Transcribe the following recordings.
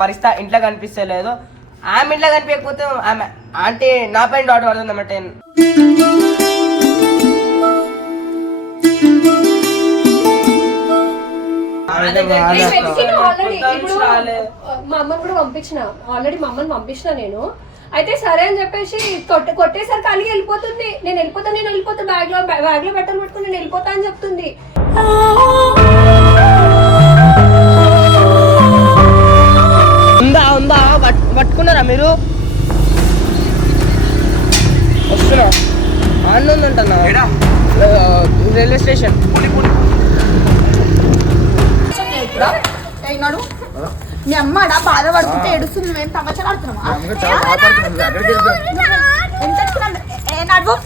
వరిస్తా ఇంట్లో కనిపిస్తలేదు. ఆమె ఇంట్లో కనిపించకపోతే ఆమె ఆంటీ నా పైన డాట్ పడుతుంది అన్నమాట. మా అమ్మని కూడా పంపించిన, ఆల్రెడీ మా అమ్మని పంపించిన నేను. అయితే సరే అని చెప్పేసి కొట్టేసరికి అలిగి వెళ్ళిపోతుంది. నేను వెళ్ళిపోతా బ్యాగ్ లో బట్టలు పట్టుకుని నేను వెళ్ళిపోతా అని చెప్తుంది. ఉందా పట్టుకున్నారా మీరు? వస్తున్నా ఆనందంటున్నా రైల్వే స్టేషన్. మీ అమ్మాడ బాధపడుతుంటే ఏడుస్తుంది, మేము తమాషాలు ఆడుతున్నామా?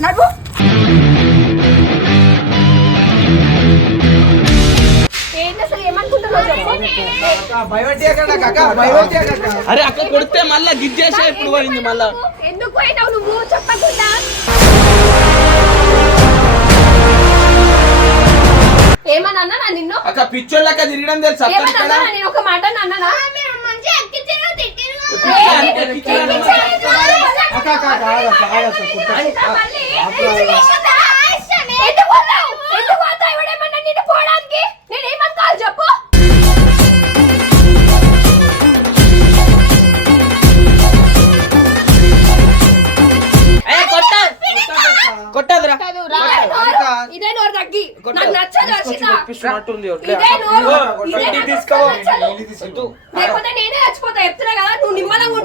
నడువు అరే అక్క కొడితే మళ్ళా గిజ్జేసా ఇప్పుడు పోయింది. మళ్ళా ఎందుకు పోయినావు నువ్వు చెప్పకుండా? ఏమన్నా నిన్ను అక్క పిచ్చోళ్ళక తిరగడం తెలుసా? నేను ఒక మాట అన్నానా? చెప్పు. కొట్టదురా ఇదే నోరు తగ్గి నాకు నచ్చదు. లేకపోతే నేనే చచ్చిపోతా. చెప్తున్నా కదా నువ్వు నిమ్మలంగా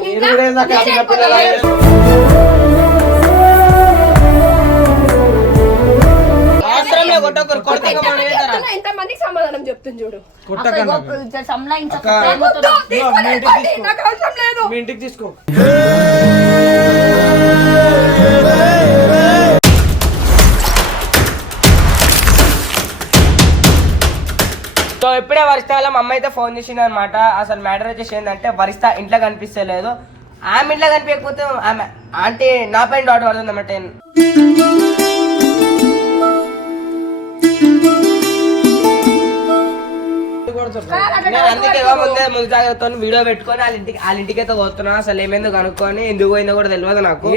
ఎంత మందికి సమాధానం చెప్తుంది చూడు. నాకు అవసరం లేదు. మీ ఇంటికి తీసుకో. సో ఇప్పుడే వరిస్తా వాళ్ళ అమ్మ అయితే ఫోన్ చేసింది అనమాట. అసలు మ్యాటర్ వచ్చేసి ఏంటంటే వరిస్తా ఇంట్లో కనిపిస్తలేదు. ఆమె ఇంట్లో కనిపించకపోతే ఆమె ఆంటీ నా పైన డాట్ పడుతుంది అన్నమాట. నేను అందుకే ముందు జాగ్రత్త వీడియో పెట్టుకొని వాళ్ళ ఇంటికి అయితే పోతున్నా. అసలు ఏమైందో కనుక్కొని ఎందుకు పోయిందో కూడా తెలియదు నాకు.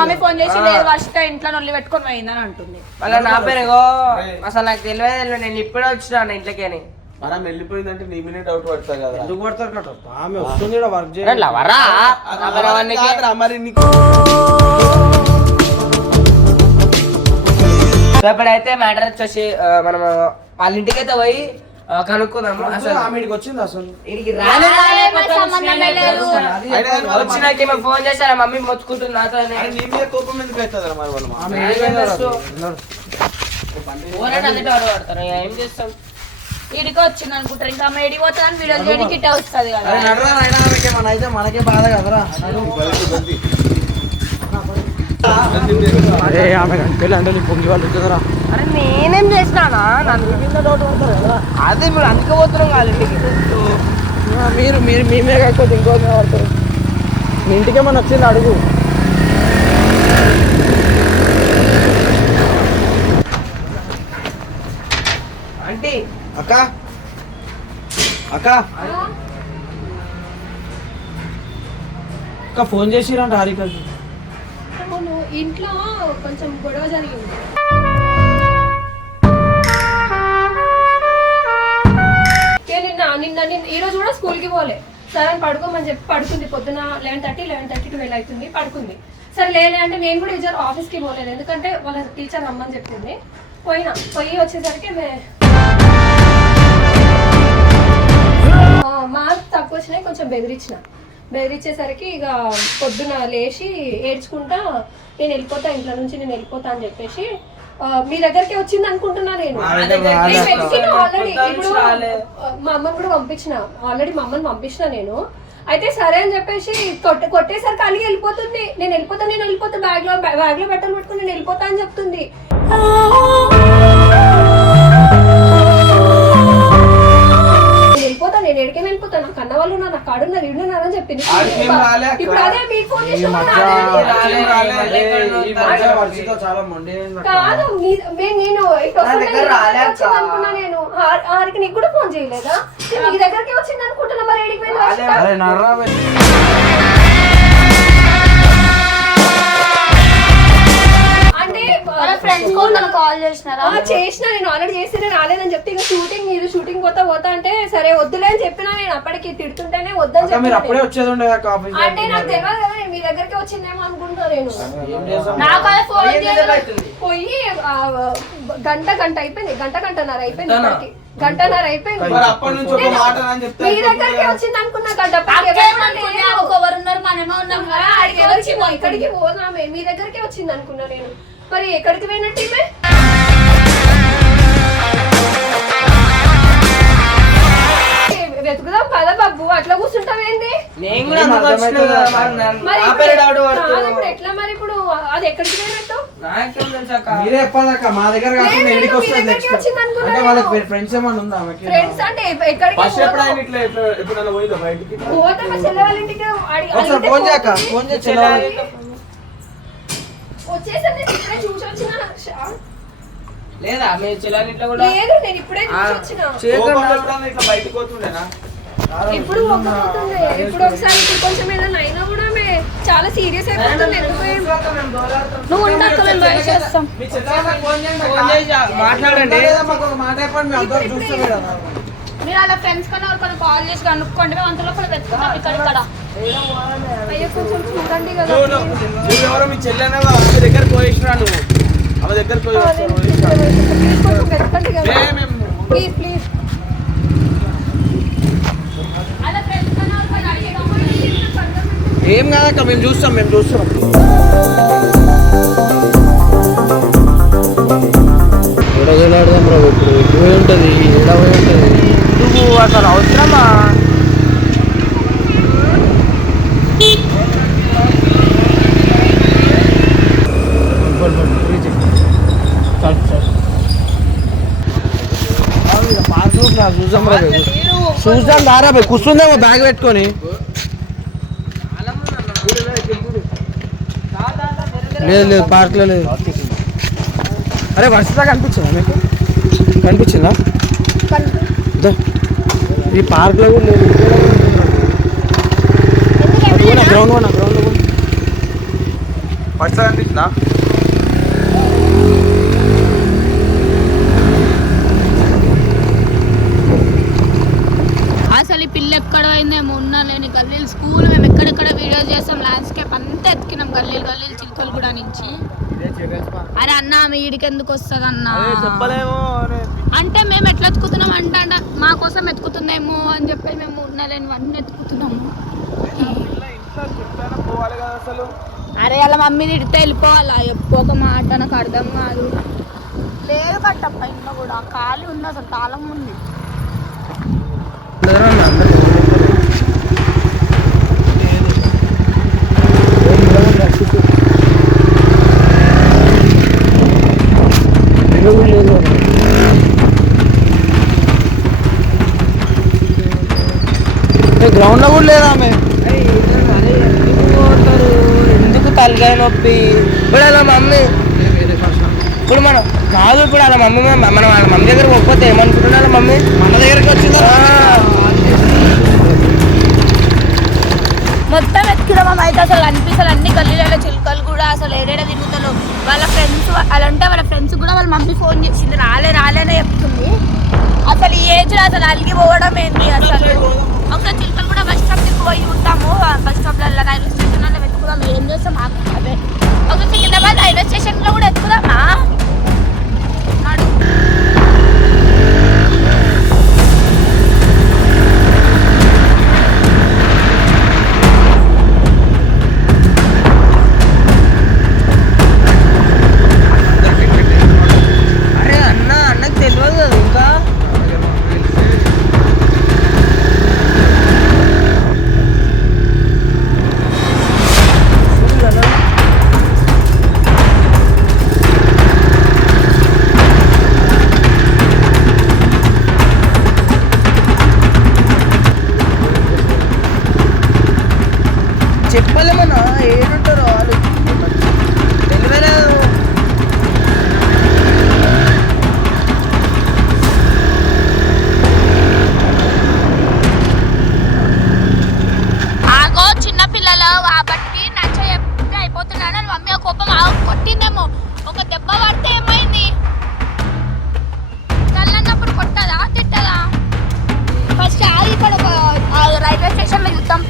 మమ్మీ ఫోన్ చేసి వర్షిక ఇంట్లో నొల్లి పెట్టుకొని పోయిందని అంటుంది. మళ్ళీ నా పేరుగో అసలు నాకు తెలియదు. నేను ఇప్పుడే వచ్చినా ఇంట్లోకి అని. మనం వెళ్ళిపోయిందంటే నీ మీద డౌట్ పడతా కదా. ఎందుకు పడతారు కట్ట? ఆమె వస్తుంది వర్క్ మరి నీకు ఇప్పుడైతే మ్యాటర్ వచ్చేసి మనం వాళ్ళ ఇంటికి అయితే పోయి కనుక్కుందాము. అసలు ఆమెడికి వచ్చింది అసలు వచ్చినాక ఫోన్ చేశారా మమ్మీ మొత్తుకుంటుంది నాతో. నీ మీద కోపం ఎందుకు అవుతుంది మరి వాళ్ళు? పడతారు ఏం చేస్తాం. ఇడికి వచ్చింది అనుకుంటారు. ఇంకా ఆమె ఎడిపోతా అని వీడియో చేయడానికి ఇట్టే వస్తుంది కదా. అయితే మనకే బాధ కదరా. ఆమె అంటే పొంగి వాళ్ళు కదరా. అరే నేనేం చేసినానా? అదే మీరు అందుకే పోతున్నాం వాళ్ళ ఇంటికి. మీరు మీరు మేమే కాకపోతే ఇంకో పడతారు. మీ ఇంటికేమన్నా వచ్చింది అడుగు. ఆంటీ అక్క అక్క అక్క ఫోన్ చేసిరంట హారికకి. ఇంట్లో కొంచెం గొడవ జరిగింది. నిన్న ఈ రోజు కూడా స్కూల్ కి పోలే. సరే పడుకోమని చెప్పి పడుకుంది. పొద్దున 11:30 12 అవుతుంది పడుకుంది. సరే లేలే అంటే నేను కూడా ఇద్దరు ఆఫీస్కి పోలేదు. ఎందుకంటే వాళ్ళ టీచర్ రమ్మని చెప్పింది. పోయి వచ్చేసరికి మార్క్స్ తక్కువ వచ్చినాయి. కొంచెం బెదిరించేసరికి ఇక పొద్దున లేచి ఏడ్చుకుంటా నేను వెళ్ళిపోతా ఇంట్లో నుంచి, నేను వెళ్ళిపోతా అని చెప్పేసి మీ దగ్గరికి వచ్చింది అనుకుంటున్నా. నేను ఆల్రెడీ ఇప్పుడు మా అమ్మని కూడా పంపించిన, ఆల్రెడీ మా అమ్మని పంపించిన నేను. అయితే సరే అని చెప్పేసి కొట్టేసరికి అలిగి వెళ్ళిపోతుంది. నేను వెళ్ళిపోతా బ్యాగ్ లో బట్టలు పట్టుకుని నేను వెళ్ళిపోతా అని చెప్తుంది. నేను ఏడికైనా వెళ్ళిపోతాను, నాకు అన్న వాళ్ళు ఉన్నారు, నాకు కాడున్నారు, ఇడున్నారని చెప్పింది. ఆడికేం రాలే అక్క. ఇప్పుడు అదే మీకు ఫోన్ చేసి చాలా మొండి కాదు నేను ఇటు అనుకున్నా. నేను ఆరికి నీకు కూడా ఫోన్ చేయలేదా? నీ దగ్గరికి వచ్చింది అనుకుంటున్నా, మరి ఏడికి వెళ్ళి అంటే ఫ్రెండ్స్ కాల్ చేసినారా? చేసిన, నేను ఆల్రెడీ చేసి రాలేదని చెప్తే ఇంకా షూటింగ్ పోతా అంటే సరే వద్దులే అని చెప్పినా. నేను అప్పటికి తిడుతుంటేనే వద్దని చెప్పి అప్పుడే వచ్చేది ఉండే అంటే నాకు తెలియదు కదా, నేను మీ దగ్గరికి వచ్చిందేమో అనుకుంటా. నేను పోయి గంట అయిపోయింది, గంటన్నర అయిపోయింది, గంటన్నర అయిపోయింది. మీ దగ్గరికి వచ్చింది అనుకున్నా. ఇక్కడికి పోదామే, మీ దగ్గరికి వచ్చింది అనుకున్నా నేను. మరి ఎక్కడికి పోయినట్టు వెతుకుదాం పద బాబు, అట్లా కూర్చుంటావేంది? ఇప్పుడు ఎట్లా మరి? ఇప్పుడు అది ఎక్కడికి పోయినట్టు మీరే చెప్పాలక్క, మా దగ్గర కాకుండా ఎక్కడికి వస్తుంది అంటే వాళ్ళకి ఫ్రెండ్స్ ఏమన్నా ఉందా? ఫ్రెండ్స్ అంటే ఎక్కడికి పోతా మా చెల్లె వాళ్ళ ఇంటికి ఫోన్ చేయక, ఫోన్ చేసి వచ్చేసాను. నేను ఇప్పుడే చూసి వచ్చిన. లేదా మీ చెల్లెలింట్లో కూడా లేదు, నేను ఇప్పుడే చూసి వచ్చిన. బయటకు పోతుండేనా? ఇప్పుడు ఒక్కపోతుండే, ఇప్పుడు ఒకసారి ఇప్పుడు కొంచెం ఏదైనా అయినా కూడా చాలా సీరియస్ అయిపోతుంది. నువ్వు ఉంటాక మేము బయట చేస్తాం. మాట్లాడండి. మాట చెప్పండి, మేము చూస్తాం. మీరు అలా ఫ్రెండ్స్ కన్నా ఎవరికైనా కాల్ చేసి కనుక్కోండి, మేము అంతలో కూడా వెతుకుతాం ఇక్కడ. అయ్యో కొంచెం చూడండి కదా. ఎవరో మీ చెల్లెనే దగ్గర పోయిస్తున్నా, నువ్వు ఆమె దగ్గర కొంచెం వెతకండి కదా ప్లీజ్ ప్లీజ్. ఏం కాదక్క, మేము చూస్తాం. ఎడగలాడదాం రా, ఇప్పుడు పోయి ఉంటుంది, పోయి ఉంటుంది. నువ్వు అసలు అవసరమా? చూద్దాం దారా పోయి కూర్చుందేమో బ్యాగ్ పెట్టుకొని. లేదు పార్క్లో లేదు. అరే వర్షిత కనిపించిందా మీకు? కనిపించిందా? ఈ పార్క్లో కూడా లేదు. గ్రౌండ్ వర్ష కనిపించిందా? అసలు ఈ పిల్ల ఎక్కడ పోయిందేమో, ఉన్నా లేని గల్లీలు స్కూల్ మేము ఎక్కడెక్కడ వీడియోస్ చేస్తాం, ల్యాండ్స్కేప్ అంతా ఎత్తుకినాం, గల్లీలు చిలుకలు కూడా నుంచి. అరే అన్న ఆమె ఈడికి ఎందుకు వస్తుంది అన్న అంటే మేము ఎట్లా ఎత్తుకుతున్నాం అంటే మా కోసం ఎత్తుకుతుందేమో అని చెప్పి మేము ఉన్నా లేనివన్నీ ఎత్తుకుతున్నాము. అరే అలా మమ్మీ తిడితే వెళ్ళిపోవాలా? ఎప్పుడొక మాట నాకు అర్థం కాదు. లేదు కట్టప్ప ఇంట్లో కూడా ఖాళీ ఉంది, అసలు తాళం ఉంది. గ్రౌండ్ లో కూడా లేదా ఆమె? ఎందుకు తలకాయ నొప్పి? ఇప్పుడు అలా మమ్మీ, ఇప్పుడు మనం కాదు, ఇప్పుడు అలా మమ్మీ మనం వాళ్ళ మమ్మీ దగ్గర పోతే ఏమనుకుంటున్నా? మమ్మీ మన దగ్గరికి వచ్చిందా? మొత్తం ఎత్తుకున్నాం అయితే అసలు అనిపిస్తుంది. అన్ని గల్లీలలో చిలుకలు కూడా అసలు ఏడేడ తిరుగుతారు. వాళ్ళ ఫ్రెండ్స్ అలాంటే వాళ్ళ ఫ్రెండ్స్ కూడా వాళ్ళ మమ్మీ ఫోన్ చేసింది, రాలేనే చెప్తుంది. అసలు ఈ ఏజ్లో అసలు అలిగి పోవడం ఏంటి అసలు? ఒకసారి చిలుకలు కూడా బస్ స్టాప్ దిక్కు పోయి ఉంటాము, బస్ స్టాప్లలో రైల్వే స్టేషన్లో వెతుకుదాం. ఏం చేస్తాం అదే ఒకసారి సికింద్రాబాద్ రైల్వే స్టేషన్లో కూడా ఎత్తుకుదామా? అరే అన్నకు తెలియదు కదా ఇంకా.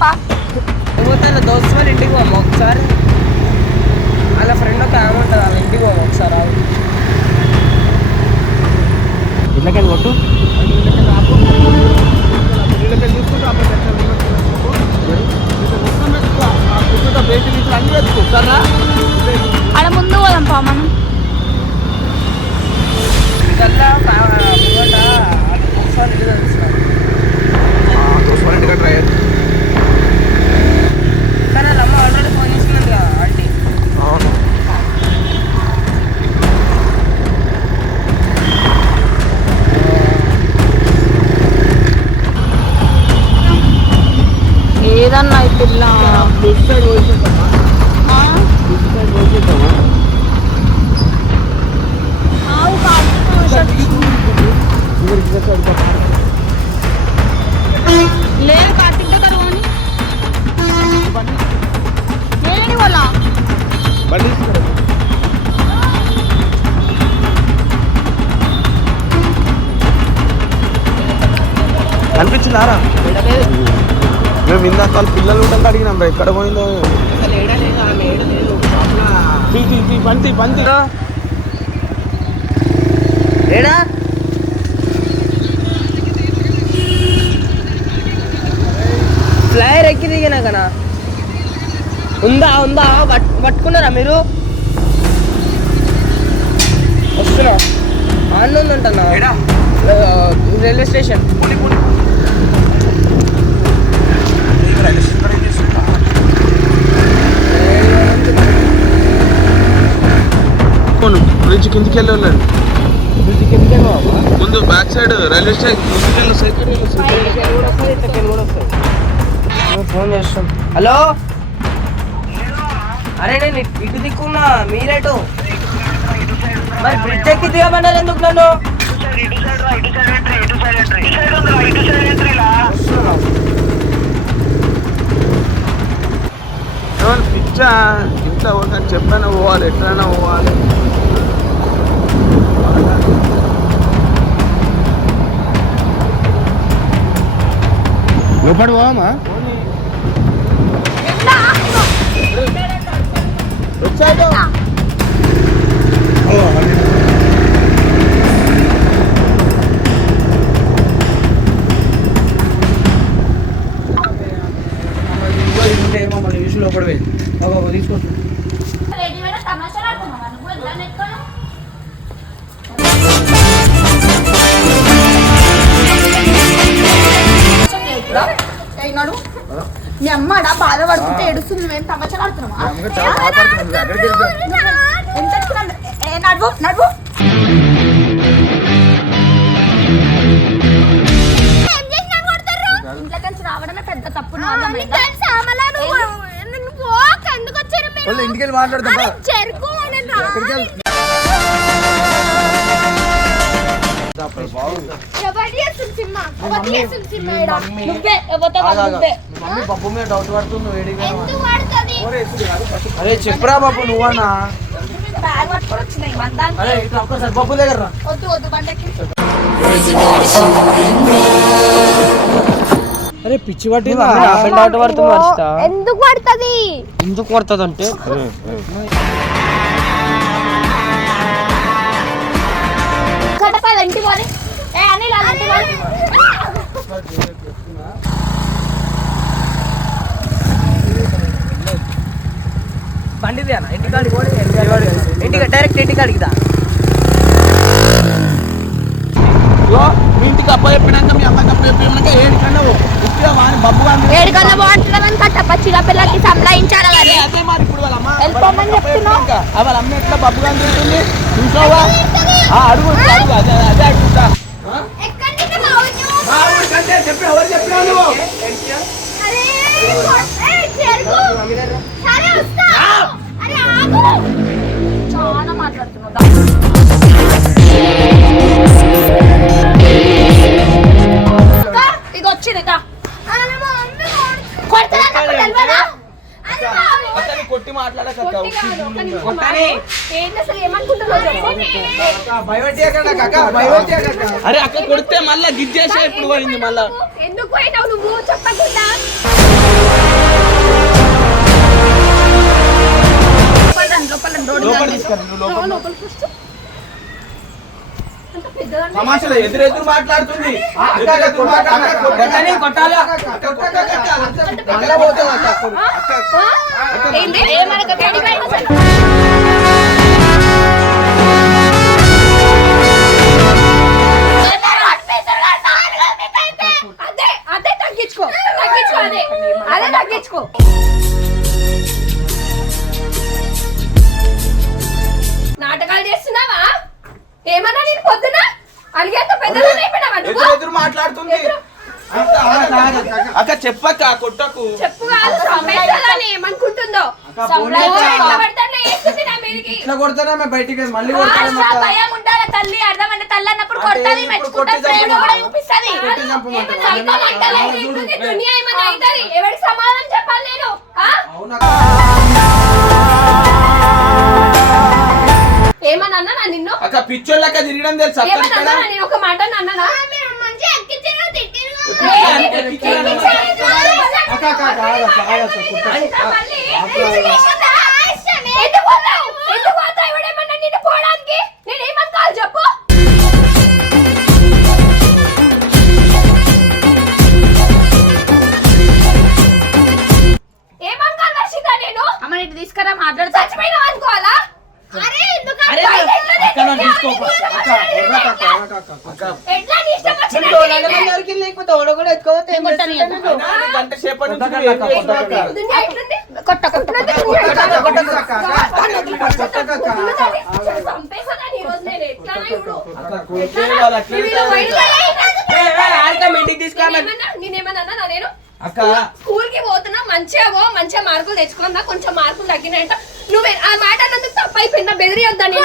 పా పోతే వాళ్ళ దోస్తు వాళ్ళ ఇంటికి పోము ఒకసారి. వాళ్ళ ఫ్రెండ్ ఒక ఆమె ఉంటుంది, వాళ్ళ ఇంటికి పోము ఒకసారి. ఇట్లకెళ్ళి కొట్టు. ఆడ ముందు పోదాం పా మనం. ఇదల్లా ఒకసారి ఇల్లు తెలుస్తున్నాను కానీ వాళ్ళ అమ్మ ఆల్రెడీ ఫోన్ చేసినది కదా ఆంటీ. అవును. ఏదన్నా ఈ పిల్ల లేదు కార్తీక్ దగ్గర పోని ఏడి వాళ్ళ కనిపించిందారా? మేము ఇందాక వాళ్ళ పిల్లలు ఉంటాక అడిగినాం రా, ఎక్కడ పోయిందో. అసలు ఏడా లేదు, ఆమె ఏడ లేదు. పంతి ఏడా ఫ్లైర్ ఎక్కి దిగినా కనా ఉందా పట్టుకున్నారా మీరు? వస్తున్నా ఆనంద్ ఉంటున్నా రైల్వే స్టేషన్. బ్రిడ్జ్ కిందికి వెళ్ళి ముందు back side railway station phone చేస్తాం. హలో, అరే నేను ఇటు దిక్కున్నా, మీరేటు? మరి బ్రిడ్జ్ ఎక్కి దిగమన్నారు ఎందుకు నన్ను? పిచ్చా ఇంట్లో పోతాను చెప్పైనా పోవాలి, ఎట్లయినా పోవాలి. లోపడి పోవమ్మా. లోపడి తీసుకోవచ్చు. మీ అమ్మాడ బాధపడుకుంటే ఏడుస్తుంది, మేము తమాషాలు ఆడుతున్నామా? నడువు నడువు. ఇంట్లోకి రావడమే పెద్ద తప్పు. ఇంటికి వెళ్ళి మాట్లాడతాం. పప్పు మీద డౌట్ పడుతుంది. అరే చెప్పురా బాబు నువ్వన్నా. పప్పు దగ్గర అరే పిచ్చి పట్టింది. ఎందుకు పడుతుంది? ఎందుకు పడుతుంది అంటే ఇంటి పోనీ అనిల్ బండిది అన్న ఇంటికాడికి డైరెక్ట్ ఇంటికాడికి దా. మీ ఇంటికి అప్ప చెప్పినాక మీ అమ్మకి అప్ప చెప్పినాక ఏడికన్నా బబ్బు ఏడికన్నా బాగుంటుందని కట్టప్ప చిన్న పిల్లలకి సంప్రదించాలి కానీ అదే మరి ఇప్పుడు వాళ్ళ అమ్మ వెళ్ళిపోమని చెప్తున్నావు. వాళ్ళ అమ్మ ఎట్లా బబ్బు గాని తింటుంది చూసావా? అడుగు అదే అడుగుతా. చెప్పి ఎవరు చెప్పినా నువ్వు? చాలా మాట్లాడుతున్నావు. ఇది వచ్చింది కొట్టి మాట్లాడక అరే అక్క కొడితే మళ్ళా గిజ్జేసా ఇప్పుడు పోయింది మళ్ళా. ఎందుకు పోయినావు నువ్వు చెప్పకుండా? రా లోపల ఫస్ట్. అంత పెద్దదాన్ని తమాషాలు ఎదురెదురు మాట్లాడుతుంది. ఎదురెదురు కొట్టని కొట్టాలా ఏంది ఏమనక పెడిపోయింది అసలు. అదే అదే తగ్గించుకో తగ్గించుకో అదే అదే తగ్గించుకో. నాటకాలు చేస్తున్నావా? ఏమన్నా నేను పొద్దున అలిగేంత పెద్దదాన్ని అయిపోయినావా నువ్వు? ఎదురెదురు మాట్లాడుతుంది. అక్క చెప్పక్క కొట్టకు. చెప్పు కాదు సంపేసాలని ఏమనుకుంటుందో. ఎట్లా పడితే అట్లా చేస్తుంది నా మీదకి. ఇట్లా కొడతానే మేము బయటికి మళ్ళీ ఆశ, భయం ఉండాలి. తల్లి అర్థమంటే తల్లి అన్నప్పుడు కొడతాది, మెచ్చుకుంటా, ప్రేమ కూడా చూపిస్తుంది. దునియా ఏమన్నా అవుతుంది. ఎవరికి సమాధానం చెప్పాలి నేను? ఏమన్నా అన్నా నిన్ను? అక్క పిచ్చోళ్ళక తిరగడం తెలుసు. అక్క ఏమన్నా ఇక్కడ అన్నా? నేను ఒక మాట అన్నానా? ఎందుకు పోతావు? ఎందుకు పోతావు? ఎవడేమన్నా నిన్ను పోవడానికి? నేనేమనుకోవాలి చెప్పు? ఏమనుకోవాలి వర్షిత నేను? అమ్మ ఇటు తీసుకురా మాట్లాడుతా. చచ్చిపోయినావు అనుకోవాలా? ఎట్లా నీ ఇష్టం వచ్చినట్టు లేకపోతే ఓడ కూడా ఎత్తుకోవద్దు. గంట సేపటి నుంచి దునియా ఎట్లుంది? కొట్ట కొట్ట చంపేసాను ఈ రోజు నేను. ఎట్లా ఇప్పుడు? ఇంటికి తీసుకోవాలి. నేనేమన్నా నేను అక్క స్కూల్ కి పోతున్నా, మంచిగా మార్కులు తెచ్చుకున్నా, కొంచెం మార్కులు తగ్గినాయంట. నువ్వే ఆ మాట అన్నందుకు తప్పు అయిపోయిందా? బెదిరియొద్దని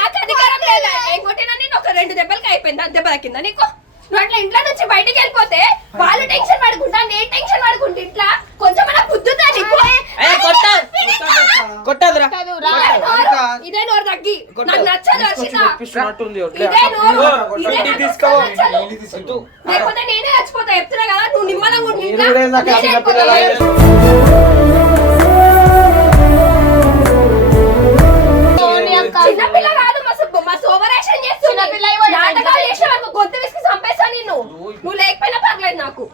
నాకు అధికారం లేదా? ఏం కొట్టినా నేను ఒక 2 దెబ్బలకి అయిపోయిందా? దెబ్బ తగ్గిందా నీకు? నువ్వు అట్లా ఇంట్లో నుంచి బయటికి వెళ్ళిపోతే వాళ్ళు టెన్షన్ పడుకుంటా, నేను టెన్షన్ పడుకుంటా. ఇట్లా కొంచెం బుద్ధితా నీకు? కొట్టదురా ఇదే నోరు తగ్గి. నాకు నచ్చదు వర్షిత. చూపిస్తున్నట్టుంది. ఇదే నోరు ఇదే ఇంటికి నాకు తీసుకో. నచ్చదు. లేకపోతే నేనే చచ్చిపోతా. చెప్తున్నా కదా నువ్వు నిమ్మలంగా ఉండి నేను కూడా ఇందాక నేనే చిన్నపిల్ల వెళ్ళిపోతా. చిన్నపిల్ల కాదు, మస్తు ఓవరాక్షన్ చేస్తున్నా. నాటకాలు చేసిన వరకు గొంతు విసికి చంపేస్తా నిన్ను. నువ్వు లేకపోయినా పర్లేదు నాకు.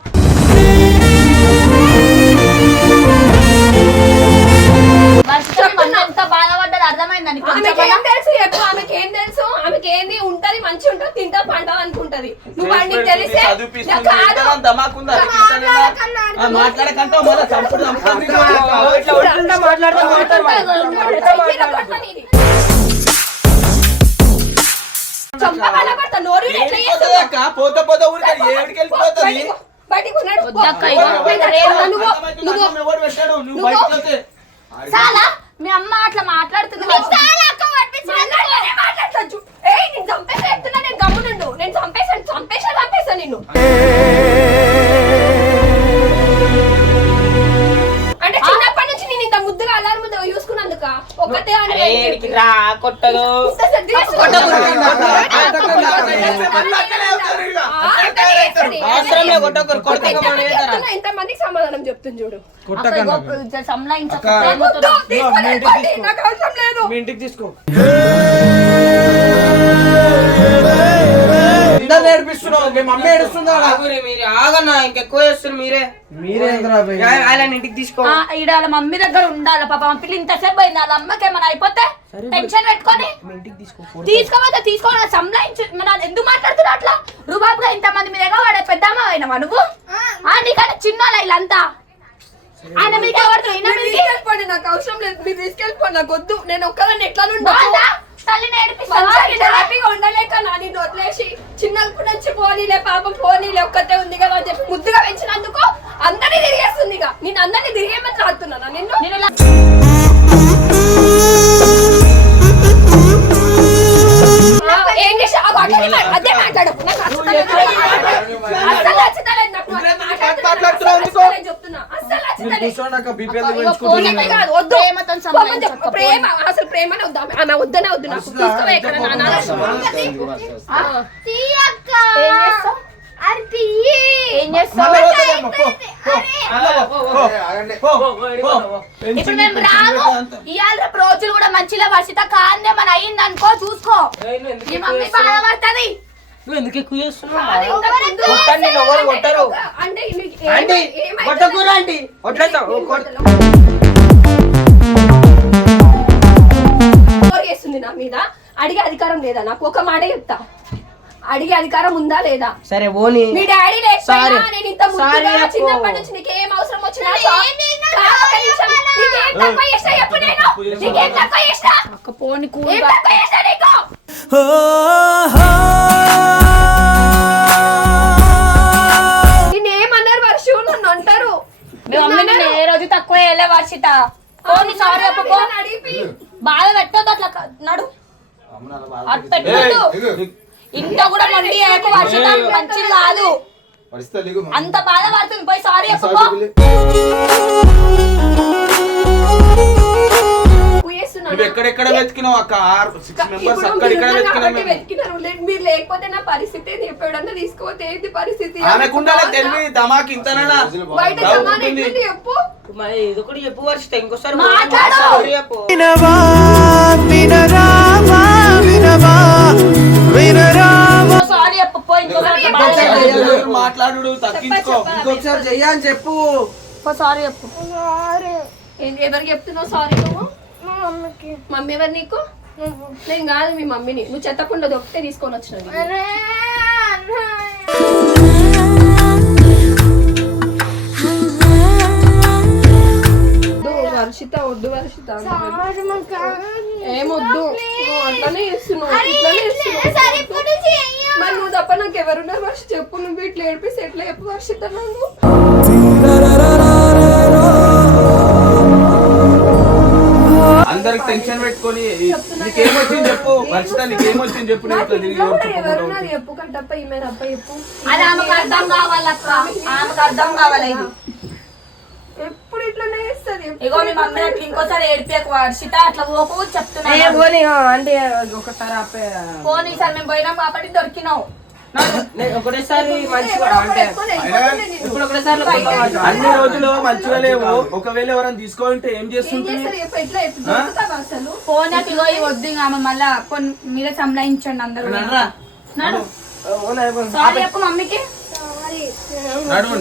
ఎంత బాధపడ్డది అర్థమైందని ఆమెకేం తెలుసు చెప్పు? ఆమెకేం తెలుసు? ఆమెకేంది ఉంటది, మంచి ఉంటుంది, తింటా పంటది అనుకుంటది. నువ్వు నీకు తెలిసే కాదు. మాట్లాడకంటే మళ్ళీ చంపుడు చంపబడతా నోరు ఎట్లా చేస్తావు? అక్క పోత పోత ఊరికి ఏడికి వెళ్ళిపోతుంది. బయటికి ఉన్నాడు. వద్దక్క, ఇగో. ఎవరు పెట్టాడు? నువ్వు బయటకు వెళ్తే చాలా మీ అమ్మ అట్లా మాట్లాడుతుంది. మాట్లాడచ్చు. ఏయ్ నేను చంపేసా చెప్తున్నా. నేను గమ్మునుండు. నేను చంపేసా నిన్ను. అంటే చిన్నప్పటి నుంచి నేను ఇంత ముద్దుగా అల్లారు ముద్దుగా చూసుకున్నందుక ఒక్కతే కొట్టదు. అవసరం కొట్టకూరు. కొడితే ఎంత మందికి సమాధానం చెప్తుంది చూడు. సంలాయించక నాకు అవసరం లేదు. మీ ఇంటికి తీసుకో. నేర్పిస్తున్నావు. మీ మమ్మీ ఏడుస్తుందా? మీరు ఆగన్నా, ఇంకెక్కువ చేస్తారు మీరే. మీరేంద్రా ఆయన ఇంటికి తీసుకో. ఈడ వాళ్ళ మమ్మీ దగ్గర ఉండాలి. పాప మా పిల్ల ఇంతసేపు పోయింది. వాళ్ళ అమ్మకి ఏమైనా అయిపోతే టెన్షన్ పెట్టుకొని తీసుకోవాలి. సంలాయించు. ఎందుకు మాట్లాడుతున్నా అట్లా రుబాబుగా? ఇంతమంది మీరేగా వాడే పెద్దమ్మ అయినవా నువ్వు? నీకంటే చిన్న వీళ్ళంతా. ఆయన మీకు తీసుకెళ్ళిపోండి. నాకు అవసరం లేదు. మీరు తీసుకెళ్ళిపోండి. నాకు వద్దు. నేను ఒక్కదాన్ని ఎట్లా తల్లిని హ్యాపీగా ఉండలేక నా నిన్ను వదిలేసి చిన్నప్పటి నుంచి పోనీలే పాపం పోనీలే ఒక్కతే ఉంది కదా అని చెప్పి ముద్దుగా పెంచినందుకు అందరినీ తిరిగేస్తుంది. ఇక నేను అందరినీ తిరిగేమని రాస్తున్నానా నిన్ను? ఏం చేసా? అదే మాట్లాడకు. నాకు అస్సలు నచ్చుతలేదు. చెప్తున్నా అస్సలు ప్రేమ అసలు ప్రేమనే వద్దు. ఆమె వద్దనే వద్దు. నాకు తీసుకోవే ఎక్కడ ఇప్పుడు మేము రాము ఇవాళ రేపు రోజులు కూడా మంచిగా వర్షిత కాందే మన అయింది అనుకో చూసుకో మీ మమ్మీ బాధపడుతుంది. నువ్వు ఎందుకు ఎక్కువ చేస్తున్నావు? అది ఇంతకు ముందు కొట్టండి, ఎవరు కొట్టరు. అంటే మీకు ఆంటీ ఏమైతే కొట్టకూరా ఆంటీ కొట్టేస్తావు చేస్తుంది నా మీద. అడిగే అధికారం లేదా నాకు? ఒక మాట చెప్తా, అడిగే అధికారం ఉందా లేదా? సరే ఓని మీ డాడీ లేకపోయినా Sorry. నేను ఇంత ముద్దుగా Sorry అప్పు. చిన్నప్పటి నుంచి నీకేం అవసరం వచ్చినా నీకేం తక్కువ చేస్తా చెప్పు నేను? నీకేం తక్కువ చేస్తా? ఒక్క పోని ఏం తక్కువ చేస్తా నీకు? నిన్నేమన్నారు వర్షు? నన్ను అంటారు. మీ మమ్మీ నేను ఏ రోజు తక్కువ వేయలే వర్షిత. పోనీ సారీ అప్పకో అడిగి బాధ పెట్టొద్దు అట్లా నడు అటు పెట్టొద్దు. ఇంత కూడా మొండి అయ్యకు వర్షిత మంచిది కాదు. అంత బాధ పడుతుంది పోయి సారీ అప్పకో. నువ్వు ఎక్కడెక్కడ వెతికినావు అక్క? 6 మెంబర్స్ అక్కడిక్కడ వెతికినాం మేము. వెతికినారు. మీరు లేకపోతే నా పరిస్థితి ఏంది? ఎప్పుడన్నా తీసుకోతే ఏంది పరిస్థితి? ఆమెకుండా తెలివి దమాకి ఇంతనన్నా బయట జమానా ఎట్లుంది చెప్పు? మరి ఇది కూడా చెప్పు వర్షిత ఇంకోసారి మాట్లాడు. sorry చెప్పు. సారీ అప్పకో ఇంకోసారి మాట్లాడు తగ్గించుకో. ఇంకొకసారి చెయ్యని చెప్పు. సారీ అప్పు. ఎవరికి చెప్తున్నావు సారీ? నువ్వు మమ్మీ ఎవరు నీకు? నేను కాదు మీ మమ్మీని. నువ్వు చెత్తకుండా దొక్కితే తీసుకొని వచ్చినావు. వర్షిత వద్దు వర్షిత, ఏమొద్దు. నువ్వు అట్లానే చేస్తున్నావు, ఇట్లానే చేస్తున్నావు. మరి నువ్వు తప్ప నాకు ఎవరున్నారు వర్ష? చెప్పు. నువ్వు ఇట్లా ఏడిపిస్తే ఎట్లా చెప్పు వర్షిత? నన్ను అందరికి టెన్షన్ పెట్టుకొని నీకేమొచ్చింది చెప్పు వర్షిత, నీకేమొచ్చింది చెప్పు. నేను ఇట్లా తిరిగి ఎవరున్నారు చెప్పు. కట్టప్ప ఈమె అప్ప చెప్పు. అది ఆమెకు అర్థం కావాలక్క, ఆమెకు అర్థం కావాలి. ఇది ఎప్పుడు ఇట్లానే చేస్తుంది. ఇగో మీ మమ్మీ అట్లా ఇంకోసారి ఏడిపోయాక వర్షిత అట్లా పోకు చెప్తున్నా. పోనీ అంటే ఒకసారి ఆపే పోనీ సార్ మేము పోయినాం కాబట్టి దొరికినావు. ఒకటేసారి మంచిగా అంటే ఇప్పుడు ఒకటేసారి అన్ని రోజులు మంచిగా లేవు. ఒకవేళ ఎవరైనా తీసుకోవాలంటే ఏం చేస్తుంది? పోనీ అటు ఇగో ఇవి వద్దు ఇంకా ఆమె మళ్ళా కొన్ని మీరే సంలాయించండి అందరూ. నడు సారీ చెప్పు మమ్మీకి. నడవండి.